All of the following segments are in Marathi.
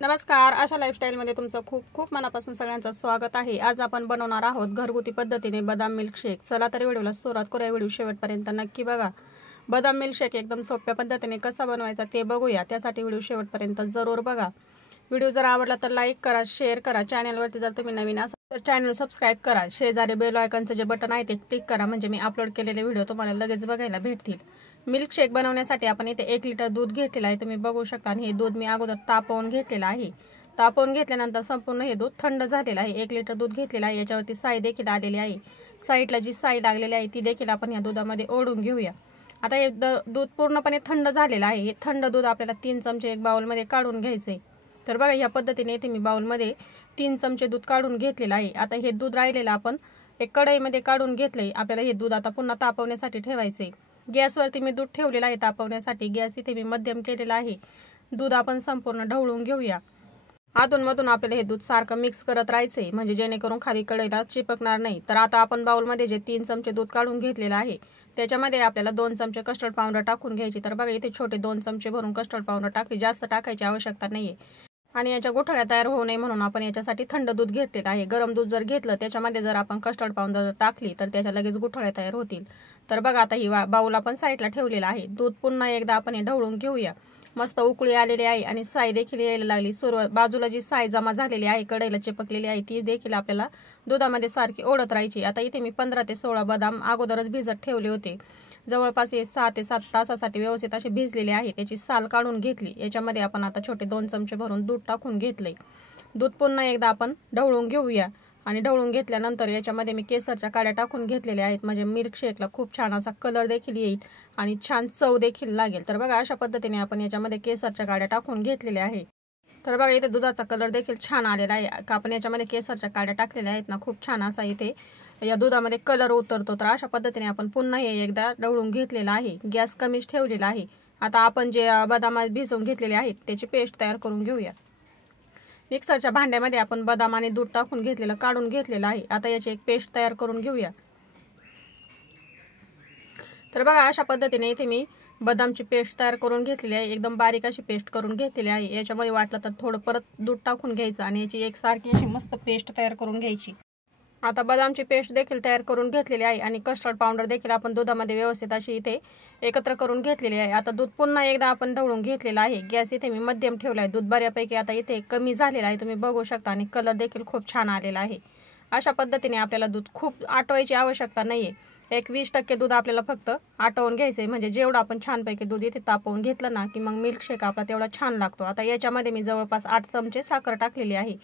नमस्कार, आशा लाईफस्टाईलमध्ये तुमचं खूप खूप मनापासून सगळ्यांचं स्वागत आहे। आज आपण बनवणार आहोत घरगुती पद्धतीने बदाम मिल्कशेक। चला तर व्हिडिओला सुरुवात करूया। व्हिडिओ शेवटपर्यंत नक्की बघा। बदाम मिल्कशेक एकदम सोप्या पद्धतीने कसा बनवायचा ते बघूया। त्यासाठी व्हिडिओ शेवटपर्यंत जरूर बघा। व्हिडिओ जर आवडला तर लाईक करा, शेअर करा। चॅनलवरती जर तुम्ही नवीन असाल तर चॅनल सबस्क्राइब करा। शेजारी बेल आयकॉनचं जे बटन आहे ते क्लिक करा, म्हणजे मी अपलोड केलेले व्हिडिओ तुम्हाला लगेच बघायला भेटतील। मिल्कशेक बनवण्यासाठी आपण इथे 1 लिटर दूध घेतलेलं आहे, तुम्ही बघू शकता। आणि हे दूध मी अगोदर तापवून घेतलेलं आहे। तापवून घेतल्यानंतर संपूर्ण हे दूध थंड झालेलं आहे। 1 लिटर दूध घेतलेलं आहे, याच्यावरती साई देखील आलेली आहे। साईडला जी साई लागलेली आहे ती देखील आपण या दुधामध्ये ओढून घेऊया। आता हे दूध पूर्णपणे थंड झालेलं आहे। हे थंड दूध आपल्याला 3 चमचे एक बाउलमध्ये काढून घ्यायचे। तर बघा, या पद्धतीने इथे मी बाउलमध्ये 3 चमचे दूध काढून घेतलेलं आहे। आता हे दूध राहिलेलं आपण एक कढईमध्ये काढून घेतले। आपल्याला हे दूध आता पुन्हा तापवण्यासाठी ठेवायचे। गॅसवरती मी दूध ठेवलेलं आहे तापवण्यासाठी। गॅस इथे मी मध्यम केलेला आहे। दूध आपण संपूर्ण ढवळून घेऊया। अधूनमधून आपल्याला हे दूध सारखं मिक्स करत राहायचे, म्हणजे जेणेकरून खाली कढईला चिपकणार नाही। तर आता आपण बाउलमध्ये जे 3 चमचे दूध काढून घेतलेलं आहे त्याच्यामध्ये आपल्याला 2 चमचे कस्टर्ड पावडर टाकून घ्यायची। तर बघा, इथे छोटे 2 चमचे भरून कस्टर्ड पावडर टाकली, जास्त टाकायची आवश्यकता नाहीये। आणि याच्या गुठळ्या तयार होऊ नये म्हणून आपण याच्यासाठी थंड दूध घेतलेलं आहे। गरम दूध जर घेतलं त्याच्यामध्ये जर आपण कस्टर्ड पावडर टाकली तर त्याच्या लगेच गुठळ्या तयार होतील। तर बघा, आता ही बाउल आपण साईडला ठेवलेला आहे। दूध पुन्हा एकदा आपण हे ढवळून घेऊया। मस्त उकळी आलेली आहे आणि साई देखील यायला लागली। सुरुवात बाजूला जी साई जमा झालेली आहे, कढईला चिपकलेली आहे, ती देखील आपल्याला दुधामध्ये सारखी ओढत राहायची। आता इथे मी 15 ते 16 बदाम अगोदरच भिजत ठेवले होते। जवळपास हे 6 ते 7 तासासाठी व्यवस्थित असे भिजलेले आहे। त्याची साल काढून घेतली। याच्यामध्ये आपण आता छोटे 2 चमचे भरून दूध टाकून घेतले। दूध पुन्हा एकदा आपण ढवळून घेऊया। आणि ढवळून घेतल्यानंतर याच्यामध्ये मी केसरच्या काड्या टाकून घेतलेल्या आहेत, म्हणजे मिल्कशेकला खूप छान असा कलर देखील येईल आणि छान चव देखील लागेल। तर बघा, अशा पद्धतीने आपण याच्यामध्ये केसरच्या काड्या टाकून घेतलेल्या आहे। तर बघा, इथे दुधाचा कलर देखील छान आलेला आहे। आपण याच्यामध्ये केसरच्या काड्या टाकलेल्या आहेत ना, खूप छान असा इथे या दुधामध्ये कलर उतरतो। तर अशा पद्धतीने आपण पुन्हा हे एकदा ढवळून घेतलेलं आहे। गॅस कमीच ठेवलेला आहे। आता आपण जे बदाम भिजवून घेतलेले आहेत त्याची पेस्ट तयार करून घेऊया। मिक्सरच्या भांड्यामध्ये आपण बदाम आणि दूध टाकून घेतलेलं काढून घेतलेलं आहे। आता याची एक पेस्ट तयार करून घेऊया। तर बघा, अशा पद्धतीने इथे मी बदामची पेस्ट तयार करून घेतलेली आहे। एकदम बारीक अशी पेस्ट करून घेतलेली आहे। याच्यामध्ये वाटलं तर थोडं परत दूध टाकून घ्यायचं आणि याची एकसारखी अशी मस्त पेस्ट तयार करून घ्यायची। आता बदामची पेस्ट देखील तयार करून घेतलेली आहे आणि कस्टर्ड पावडर देखील आपण दुधामध्ये व्यवस्थित अशी इथे एकत्र करून घेतलेली आहे। आता दूध पुन्हा एकदा आपण ढवळून घेतलेलं आहे। गॅस इथे मी मध्यम ठेवला आहे। दूध बऱ्यापैकी आता इथे कमी झालेलं आहे, तुम्ही बघू शकता। आणि कलर देखील खूप छान आलेला आहे। अशा पद्धतीने आपल्याला दूध खूप आटवायची आवश्यकता नाहीये। एक 20% दूध आपल्याला फक्त आटवून घ्यायचंय, म्हणजे जेवढं आपण छानपैकी दूध इथे तापवून घेतलं ना की मग मिल्कशेक आपला तेवढा छान लागतो। आता याच्यामध्ये मी जवळपास 8 चमचे साखर टाकलेली आहे।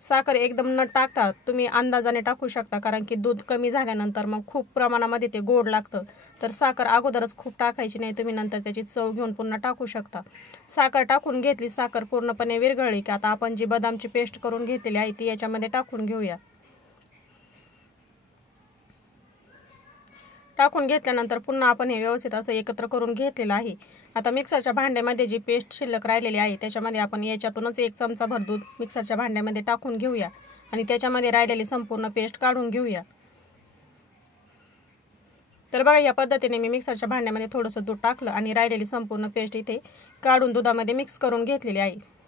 साखर एकदम न टाकता तुम्ही अंदाजाने टाकू शकता, कारण की दूध कमी झाल्यानंतर मग खूप प्रमाणामध्ये ते गोड लागतं। तर साखर अगोदरच खूप टाकायची नाही, तुम्ही नंतर त्याची चव घेऊन पुन्हा टाकू शकता। साखर टाकून घेतली, साखर पूर्णपणे विरघळली की आता आपण जी बदामची पेस्ट करून घेतलेली आहे ती याच्यामध्ये टाकून घेऊया। टाकून घेतल्यानंतर पुन्हा आपण हे व्यवस्थित असं एकत्र करून घेतलेलं आहे। आता मिक्सरच्या भांड्यामध्ये जी पेस्ट शिल्लक राहिलेली आहे त्याच्यामध्ये आपण याच्यातूनच 1 चमचा भर दूध मिक्सरच्या भांड्यामध्ये टाकून घेऊया आणि त्याच्यामध्ये राहिलेली संपूर्ण पेस्ट काढून घेऊया। तर बघा, या पद्धतीने मी मिक्सरच्या भांड्यामध्ये थोडंसं दूध टाकलं आणि राहिलेली संपूर्ण पेस्ट इथे काढून दुधामध्ये मिक्स करून घेतलेली आहे।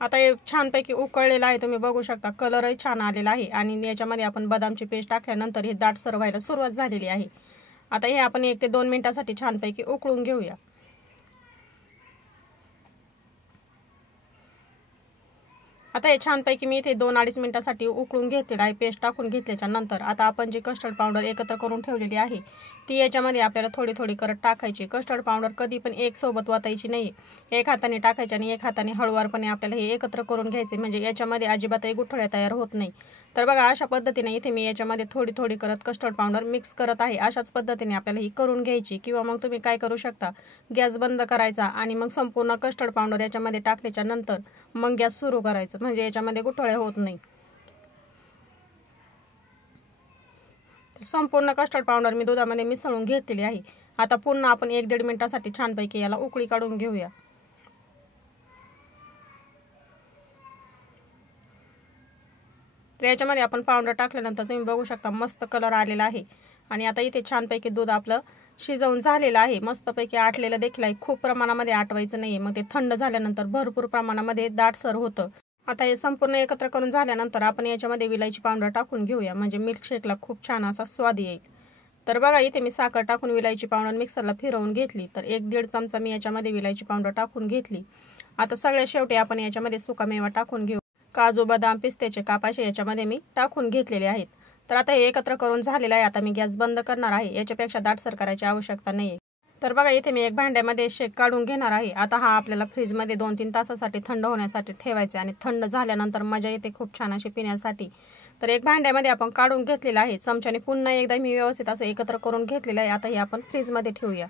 आता हे छानपैकी उकळलेलं आहे, तुम्ही बघू शकता। कलरही छान आलेला आहे आणि याच्यामध्ये आपण बदामची पेस्ट टाकल्यानंतर हे दाटसर व्हायला सुरुवात झालेली आहे। आता हे आपण 1 ते 2 मिनिटांसाठी छानपैकी उकळून घेऊया। आता हे छानपैकी मी इथे 2-2.5 मिनिटांसाठी उकळून घेतलेलं आहे पेस्ट टाकून घेतल्याच्या नंतर। आता आपण जी कस्टर्ड पावडर एकत्र करून ठेवलेली आहे ती याच्यामध्ये आपल्याला थोडी थोडी करत टाकायची। कस्टर्ड पावडर कधी पण एक सोबत वाटायची नाही, एक हाताने टाकायची आणि एक हाताने हळूवारपणे आपल्याला हे एकत्र करून घ्यायचे, म्हणजे याच्यामध्ये अजिबातही गुठळ्या तयार होत नाही। तर बघा, अशा पद्धतीने इथे मी याच्यामध्ये थोडी थोडी करत कस्टर्ड पावडर मिक्स करत आहे। अशाच पद्धतीने आपल्याला ही करून घ्यायची, किंवा मग तुम्ही काय करू शकता, गॅस बंद करायचा आणि मग संपूर्ण कस्टर्ड पावडर याच्यामध्ये टाकल्याच्या नंतर मग गॅस सुरू करायचं, म्हणजे याच्यामध्ये गुठळ्या होत नाही। तर संपूर्ण कस्टर्ड पावडर मी दुधामध्ये मिसळून घेतलेली आहे। आता पुन्हा आपण 1-1.5 मिनिटांसाठी छानपैकी याला उकळी काढून घेऊया। तर याच्यामध्ये आपण पावडर टाकल्यानंतर तुम्ही बघू शकता मस्त कलर आलेला आहे आणि आता इथे छानपैकी दूध आपलं शिजवून झालेलं आहे, मस्तपैकी आटलेलं देखील आहे. खूप प्रमाणामध्ये आटवायचं नाहीये, मग ते थंड झाल्यानंतर भरपूर प्रमाणामध्ये दाटसर होतं. आता हे संपूर्ण एकत्र करून झाल्यानंतर आपण याच्यामध्ये विलायची पावडर टाकून घेऊया, म्हणजे मिल्कशेकला खूप छान असा स्वाद येईल. तर बघा इथे मी साखर टाकून विलायची पावडर मिक्सरला फिरवून घेतली. तर 1-1.5 चमचा मी याच्यामध्ये विलायची पावडर टाकून घेतली. आता सगळ्या शेवटी आपण याच्यामध्ये सुकामेवा टाकून घेऊ. काजू, बदाम, पिस्त्याचे काप असे याच्यामध्ये मी टाकून घेतलेले आहेत. तर आता हे एकत्र करून झालेलं आहे. आता मी गॅस बंद करणार आहे. याच्यापेक्षा दाटसर करायची आवश्यकता नाही. तर बघा इथे मी एक भांड्यामध्ये शेक काढून घेणार आहे. आता हा आपल्याला फ्रीजमध्ये 2-3 तासासाठी थंड होण्यासाठी ठेवायचा आणि थंड झाल्यानंतर मजा येते खूप छान अशी पिण्यासाठी. तर एक भांड्यामध्ये आपण काढून घेतलेला आहे. चमच्याने पुन्हा एकदा मी व्यवस्थित असं एकत्र करून घेतलेलं आहे. आता हे आपण फ्रीजमध्ये ठेवूया.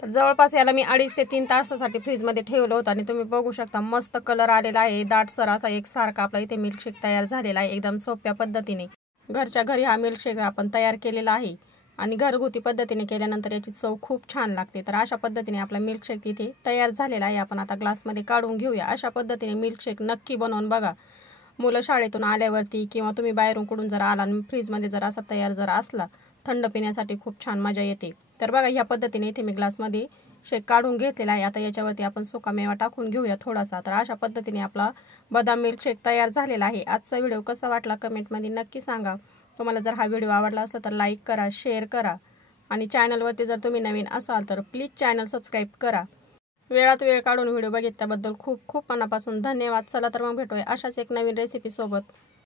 तर जवळपास याला मी 2.5 ते 3 तासासाठी फ्रीजमध्ये ठेवलं होतं आणि तुम्ही बघू शकता मस्त कलर आलेला आहे. दाटसर असा एकसारखा आपला इथे मिल्कशेक तयार झालेला आहे. एकदम सोप्या पद्धतीने घरच्या घरी हा मिल्कशेक आपण तयार केलेला आहे आणि घरगुती पद्धतीने केल्यानंतर याची चव खूप छान लागते. तर अशा पद्धतीने आपला मिल्कशेक इथे तयार झालेला आहे. आपण आता ग्लासमध्ये काढून घेऊया. अशा पद्धतीने मिल्कशेक नक्की बनवून बघा. मुलं शाळेतून आल्यावरती किंवा तुम्ही बाहेरून कुठून जर आला आणि फ्रीजमध्ये जर असा तयार जर असला थंड पिण्यासाठी खूप छान मजा येते. तर बघा ह्या पद्धतीने इथे मी ग्लासमध्ये शेक काढून घेतलेला आहे. आता याच्यावरती आपण सुकामेवा टाकून घेऊया थोडासा. तर अशा पद्धतीने आपला बदाम मिल्कशेक तयार झालेला आहे. आजचा व्हिडिओ कसा वाटला कमेंटमध्ये नक्की सांगा. तुम्हाला जर हा व्हिडिओ आवडला असला तर लाईक करा, शेअर करा आणि चॅनलवरती जर तुम्ही नवीन असाल तर प्लीज चॅनल सबस्क्राईब करा. वेळात वेळ काढून व्हिडिओ बघितल्याबद्दल खूप खूप मनापासून धन्यवाद. चला तर मग भेटूया अशाच एक नवीन रेसिपी सोबत.